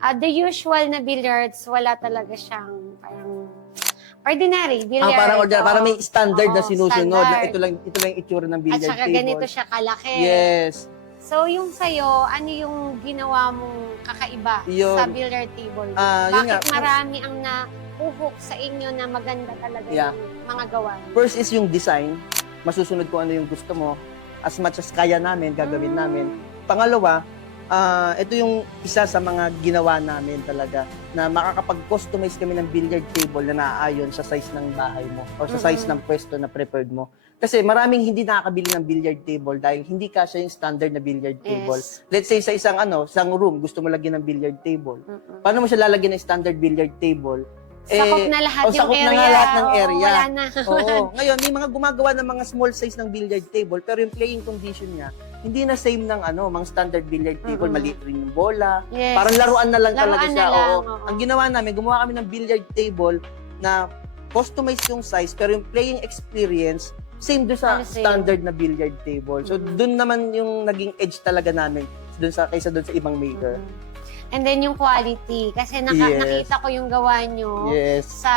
The usual na billiards, wala talaga siyang parang ordinary billiard. Parang ordinary, parang may standard na Oo, sinusunod na standard. ito lang yung itsura ng At billiard saka table. ganito siya kalaki. Yes. So, yung sa'yo, ano yung ginawa mong kakaiba Yun. sa billiard table? Yun nga. Bakit marami ang napuhok sa inyo na maganda talaga Yeah. yung mga gawa? First is yung design. Masusunod kung ano yung gusto mo. As much as kaya namin, gagawin namin. Pangalawa, ito yung isa sa mga ginawa namin talaga na makakapag-customize kami ng billiard table na naaayon sa size ng bahay mo or sa size ng pwesto na prepared mo. Kasi maraming hindi nakakabili ng billiard table dahil hindi kasya yung standard na billiard table. Yes. Let's say sa isang room, gusto mo lagyan ng billiard table. Paano mo siya lalagyan ng standard billiard table? Sakop na lahat yung sakop area. na nga lahat ng area. Wala na. Oo. Ngayon, may mga gumagawa ng mga small size ng billiard table, pero yung playing condition niya, hindi na same ng mga standard billiard table. Maliit rin yung bola. Yes. Parang laruan na lang talaga Laruan siya. na lang, Oo. oo. Ang ginawa namin, gumawa kami ng billiard table na customize yung size, pero yung playing experience, same doon sa Same. standard na billiard table. So, doon naman yung naging edge talaga namin kaysa doon sa ibang maker. And then yung quality. Kasi Yes. nakita ko yung gawa nyo Yes. sa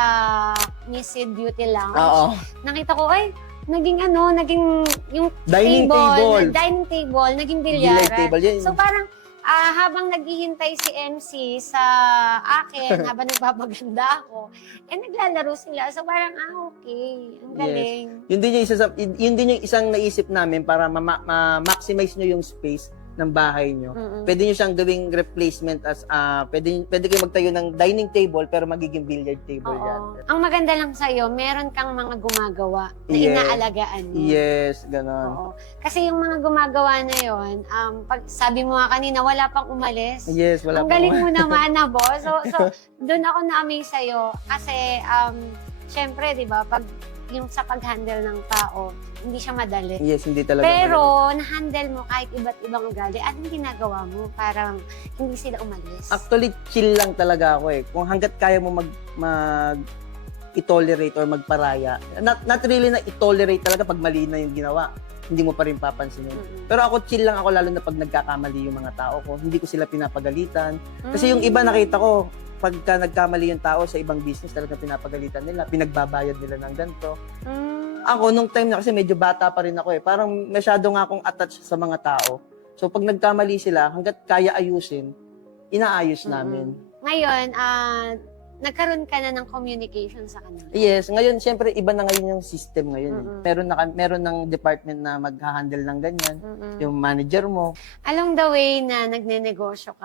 Missy Beauty Lounge. Oo. Nakita ko, naging yung Dining table. dining table, naging Billiard bilyaran. table. Yan. So parang habang naghihintay si MC sa akin, habang nagpapaganda ako, naglalaro sila. So parang, okay, ang galing. Yun din yung isang naisip namin para ma-maximize nyo yung space ng bahay nyo. Pwede nyo siyang gawing replacement as, pwede kayo magtayo ng dining table pero magiging billiard table yan. Oo. Ang maganda lang sa'yo, meron kang mga gumagawa na Yes. inaalagaan mo. Yes, ganon. Oo. Kasi yung mga gumagawa na yon, pag sabi mo nga kanina, wala pang umalis. Yes, wala Ang pa. galing mo naman na, boss. So doon ako na-amaze sa'yo. Kasi, syempre, di ba, pag yung sa pag-handle ng tao, hindi siya madali. Yes, hindi talaga. Pero, na-handle mo kahit iba't ibang ugali. Anong ginagawa mo? Parang hindi sila umalis. Actually, chill lang talaga ako eh. Kung hanggat kaya mo i-tolerate or magparaya. Not really na i-tolerate talaga pag mali na yung ginawa. Hindi mo pa rin papansinin. Pero ako, chill lang ako lalo na pag nagkakamali yung mga tao ko. Hindi ko sila pinapagalitan. Kasi yung iba nakita ko, pagka nagkamali yung tao sa ibang business, talaga pinapagalitan nila, pinagbabayad nila ng ganito. Ako, nung time na kasi medyo bata pa rin ako eh, parang masyado nga akong attached sa mga tao. So, pag nagkamali sila, hanggat kaya ayusin, inaayos namin. Ngayon, nagkaroon ka na ng communication sa kanila. Yes, ngayon, syempre, iba na ngayon yung system ngayon. Meron ng department na mag-handle ng ganyan, yung manager mo. Along the way na nagnenegosyo ka,